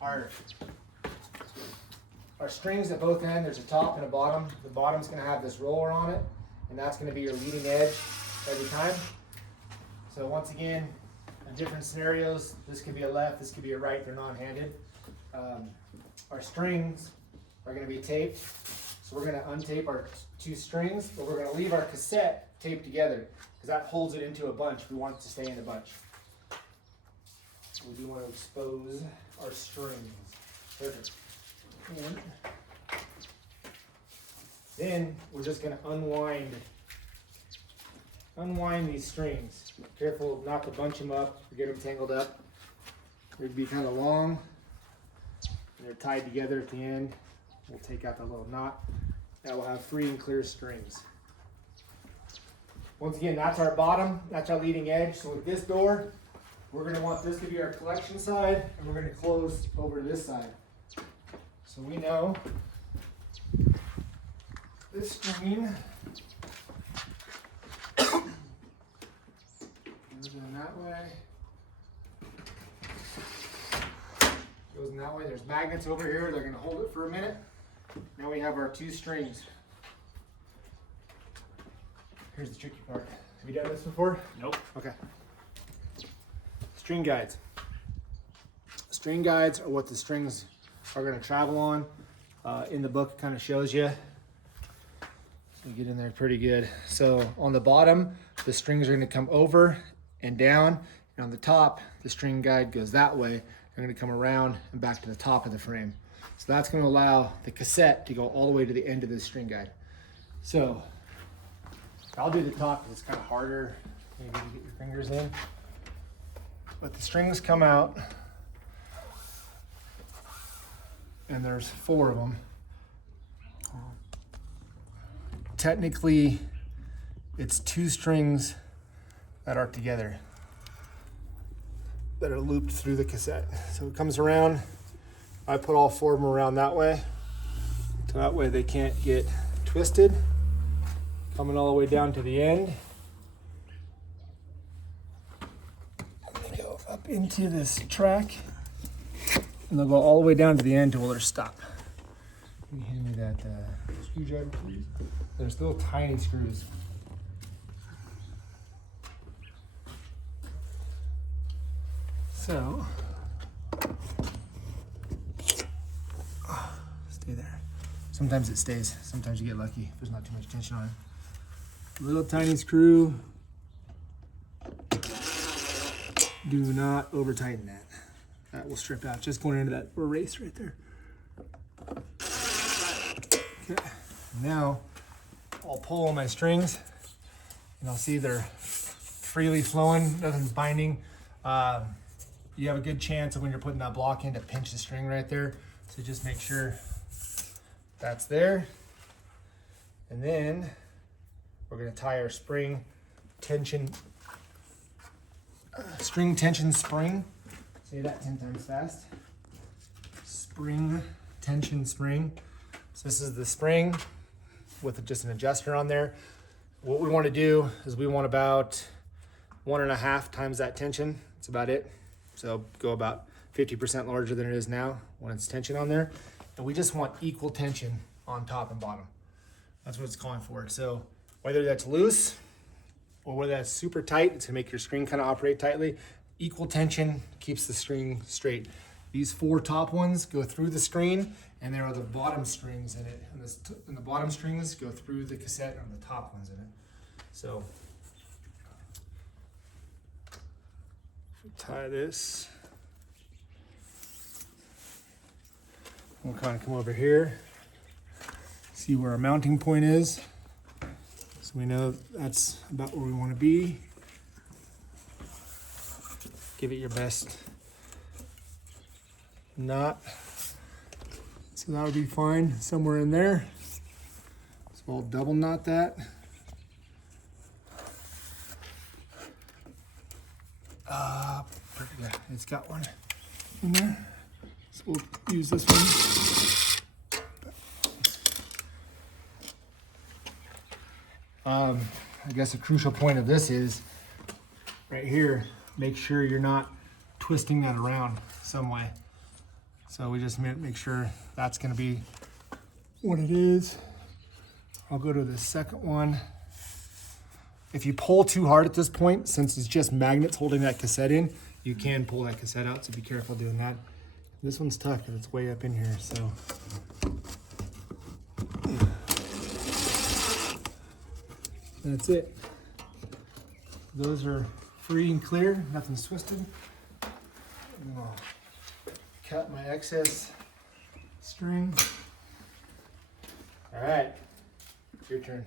our strings at both ends. There's a top and a bottom. The bottom's going to have this roller on it, and that's going to be your leading edge every time. So once again, in different scenarios, this could be a left, this could be a right. They're non-handed. Our strings are going to be taped. So we're going to untape our two strings, but we're going to leave our cassette taped together because that holds it into a bunch. We want it to stay in a bunch. So we do want to expose our strings. Perfect. And then we're just going to unwind these strings. Careful not to bunch them up or get them tangled up. They'd be kind of long and they're tied together at the end. We'll take out the little knot. Now we'll have free and clear strings. Once again, that's our bottom, that's our leading edge. So with this door, we're going to want this to be our collection side, and we're going to close over to this side. So we know this screen goes in that way. Goes in that way. There's magnets over here. They're going to hold it for a minute. Now we have our two strings. Here's the tricky part. Have you done this before? Nope. Okay. String guides. String guides are what the strings are going to travel on. In the book, it kind of shows you. So get in there pretty good. So on the bottom, the strings are going to come over and down. And on the top, the string guide goes that way. They're going to come around and back to the top of the frame. So that's going to allow the cassette to go all the way to the end of the string guide. So I'll do the top because it's kind of harder maybe to get your fingers in. But the strings come out, and there's 4 of them. Technically, it's 2 strings that are together, that are looped through the cassette. So it comes around. I put all 4 of them around that way, so that way they can't get twisted. Coming all the way down to the end. And they go up into this track, and they'll go all the way down to the end until they're stop. Can you hand me that screwdriver, please? There's little tiny screws. So, stay there. Sometimes it stays, sometimes you get lucky if there's not too much tension on it. Little tiny screw. Do not over tighten that. That will strip out, just going into that erase right there. Okay, now I'll pull on my strings and I'll see they're freely flowing, nothing's binding. You have a good chance of when you're putting that block in to pinch the string right there. So just make sure that's there. And then we're gonna tie our string tension spring. Say that 10 times fast. Spring, tension spring. So this is the spring with just an adjuster on there. What we want to do is we want about 1.5 times that tension. That's about it. So go about 50% larger than it is now when it's tension on there. And we just want equal tension on top and bottom. That's what it's calling for. So whether that's loose or whether that's super tight, it's gonna make your string kind of operate tightly. Equal tension keeps the string straight. These 4 top ones go through the screen, and there are the bottom strings in it. And the bottom strings go through the cassette on the top ones in it. So if we tie this, we'll kind of come over here, see where our mounting point is. So we know that's about where we want to be. Give it your best knot. So that'll be fine somewhere in there. So we'll double knot that. Perfect. Yeah, it's got one in there. So we'll use this one. I guess a crucial point of this is right here, make sure you're not twisting that around some way. So we just make sure that's gonna be what it is. I'll go to the second one. If you pull too hard at this point, since it's just magnets holding that cassette in, you can pull that cassette out, so be careful doing that. This one's tough because it's way up in here, so. That's it. Those are free and clear, nothing's twisted. And I'll cut my excess string. All right, your turn.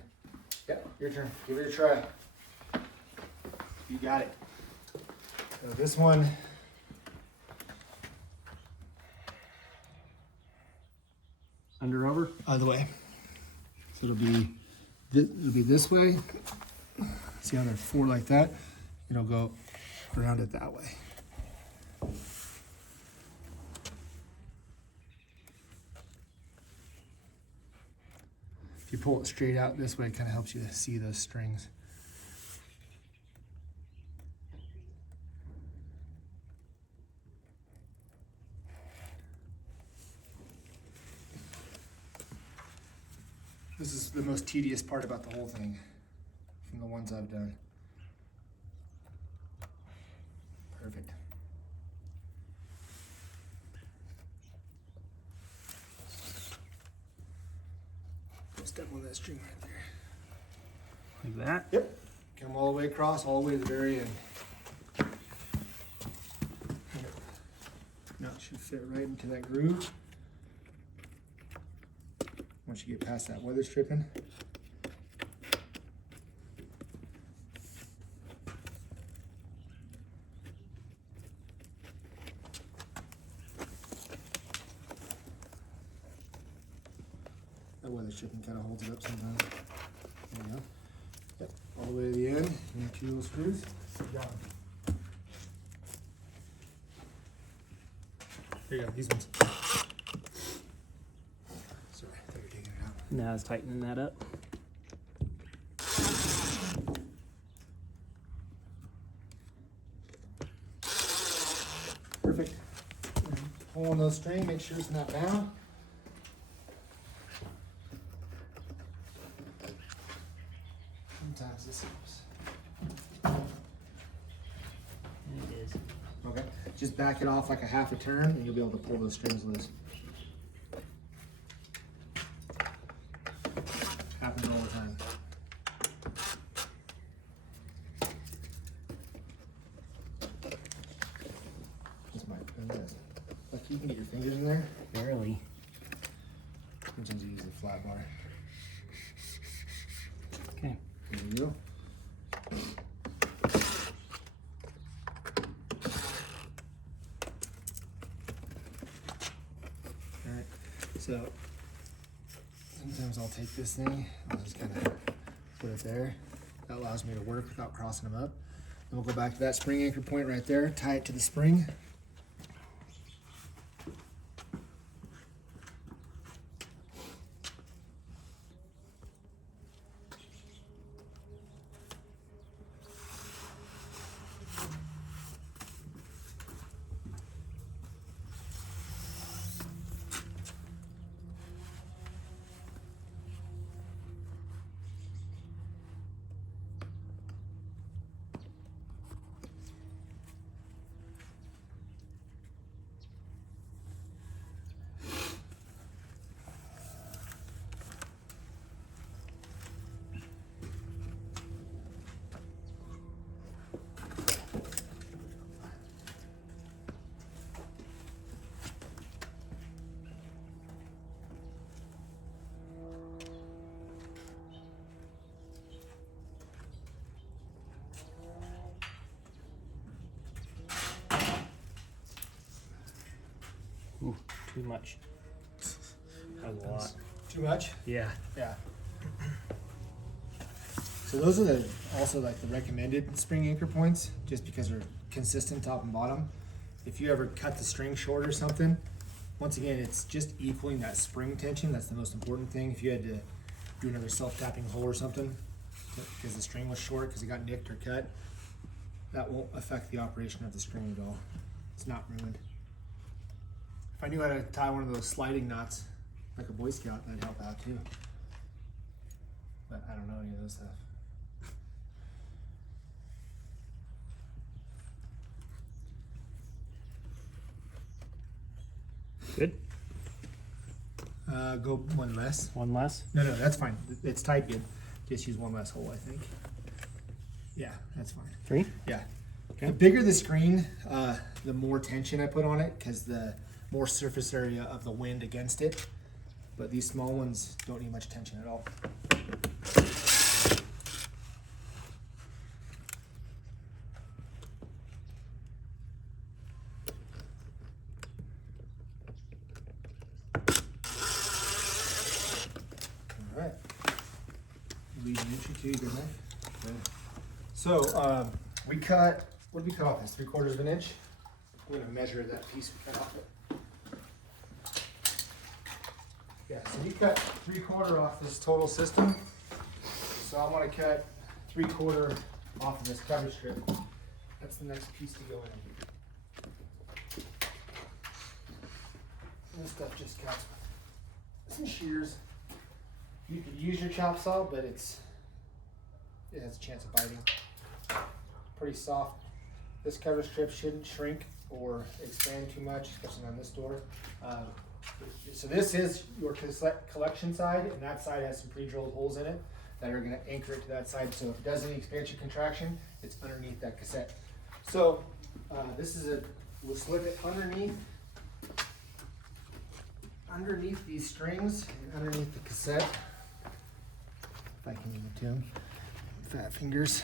Yep, your turn. Give it a try. You got it. So this one, under over, other way. So it'll be this way. See how they're four like that? It'll go around it that way. If you pull it straight out this way, it kind of helps you see those strings. This is the most tedious part about the whole thing from the ones I've done. Perfect. Step on that string right there. Like that? Yep. Come all the way across, all the way to the very end. Now it should fit right into that groove. Once you get past that weather stripping. That weather stripping kind of holds it up sometimes. There you go. Yep, all the way to the end. And 2 little screws. Got them. There you go, these ones. Sorry, I thought you were taking it out. Now it's tightening that up. Perfect. Pull on those string, make sure it's not bound. Sometimes this helps. It is. Okay, just back it off like a half a turn and you'll be able to pull those strings loose. Happens all the time. This might be this. Like you can get your fingers in there. Barely. Sometimes you use the flat bar. Okay. There you go. Alright, so sometimes I'll take this thing, I'll just kind of put it there. That allows me to work without crossing them up. Then we'll go back to that spring anchor point right there, tie it to the spring. Ooh, too much. That was a lot. Too much? Yeah. Yeah. So those are also like the recommended spring anchor points, just because they're consistent top and bottom. If you ever cut the string short or something, once again, it's just equaling that spring tension. That's the most important thing. If you had to do another self-tapping hole or something, because the string was short because it got nicked or cut, that won't affect the operation of the string at all. It's not ruined. If I knew how to tie one of those sliding knots, like a Boy Scout, that'd help out too. But I don't know any of those stuff. Good. Go one less. One less. No, that's fine. It's tied good. Just use one less hole, I think. Yeah, that's fine. 3. Yeah. Okay. The bigger the screen, the more tension I put on it, because the more surface area of the wind against it. But these small ones don't need much tension at all. All right. Leave an inch or two, good enough. Good. So we cut, what did we cut off this? 3/4 of an inch? I'm gonna measure that piece we cut off it. Yeah, so we cut 3/4 off this total system. So I want to cut 3/4 off of this cover strip. That's the next piece to go in. This stuff just cuts with some shears. You could use your chop saw, but it has a chance of biting. Pretty soft. This cover strip shouldn't shrink or expand too much, especially on this door. So this is your cassette collection side, and that side has some pre-drilled holes in it that are going to anchor it to that side. So if it does any expansion contraction, it's underneath that cassette. So this is we'll slip it underneath these strings and underneath the cassette. If I can even do them. Fat fingers.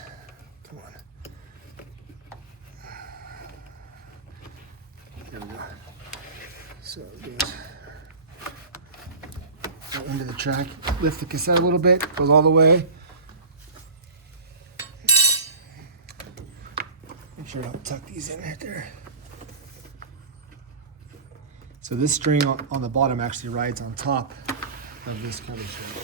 Come on. There we go. So it goes into the track. Lift the cassette a little bit. Goes all the way. Make sure I don't tuck these in right there. So this string on the bottom actually rides on top of this cover strip.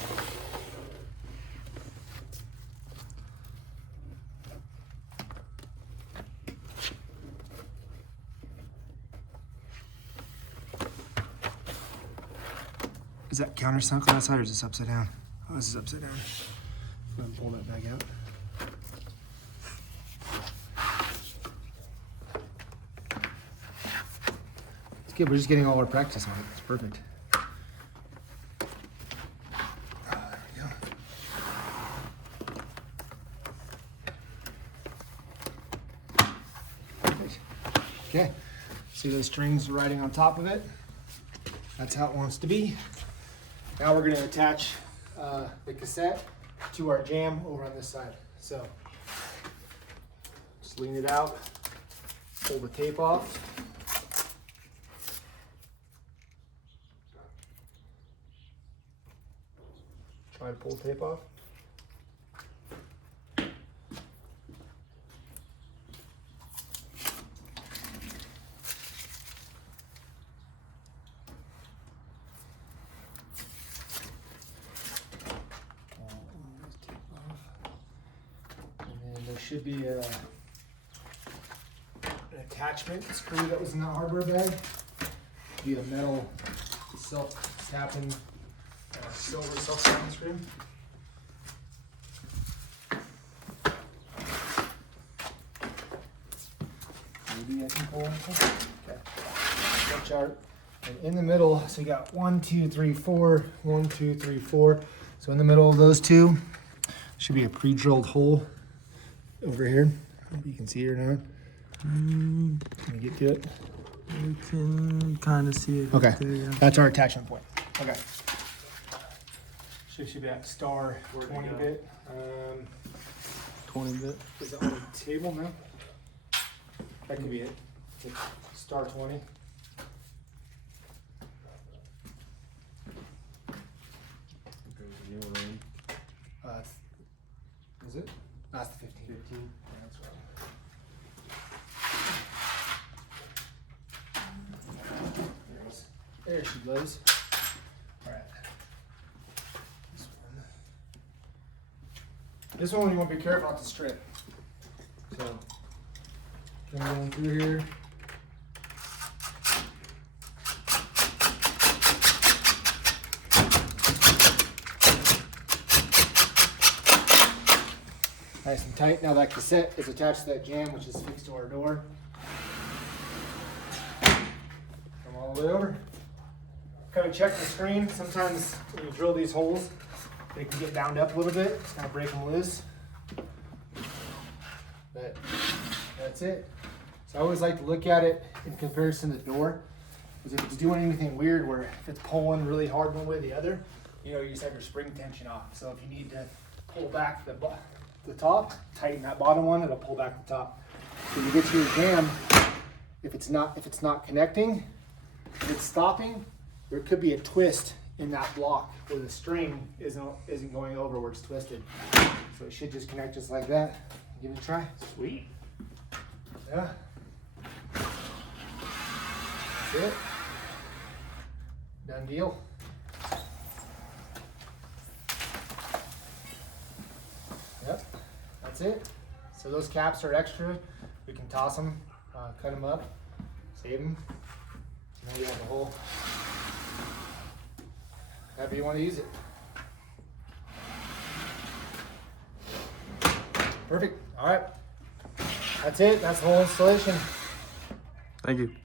Is that countersunk on that side, or is this upside down? Oh, this is upside down. I'm gonna pull that back out. It's good, we're just getting all our practice on it. It's perfect. There we go. Perfect. Okay, see those strings riding on top of it? That's how it wants to be. Now we're going to attach the cassette to our jam over on this side. So just lean it out, pull the tape off. Try to pull the tape off. There should be an attachment screw that was in the hardware bag. Be a metal self-tapping silver self-tapping screw. Maybe I can pull it. Okay. Watch out. And in the middle, so you got 1, 2, 3, 4. 1, 2, 3, 4. So in the middle of those two should be a pre-drilled hole. Over here, I hope you can see it or not. Can you get to it? You can kind of see it. Okay, Right there, yeah. that's our attachment point. Okay. Should be at star 20 bit. 20 bit. Is it on the table now? That could be it. It's star 20. Is it? That's the 15. 15. Yeah, that's right. There she goes. All right. This one you want to be careful not to strip. So, come on through here. nice and tight. Now that cassette is attached to that jam, which is fixed to our door. Come all the way over. Kind of check the screen. Sometimes when you drill these holes, they can get bound up a little bit. Just kind of break them loose. But that's it. So I always like to look at it in comparison to the door. Because if it's doing anything weird where if it's pulling really hard one way or the other, you know, you just have your spring tension off. So if you need to pull back the top, tighten that bottom one, it'll pull back the top. So you get to your jam, if it's not connecting, if it's stopping, there could be a twist in that block where the string isn't going over where it's twisted. So it should just connect just like that. Give it a try. Sweet. Yeah. That's it. Done deal. Yep, that's it. So those caps are extra. We can toss them, cut them up, save them. Now you have the whole, however you want to use it. Perfect. All right. That's it. That's the whole installation. Thank you.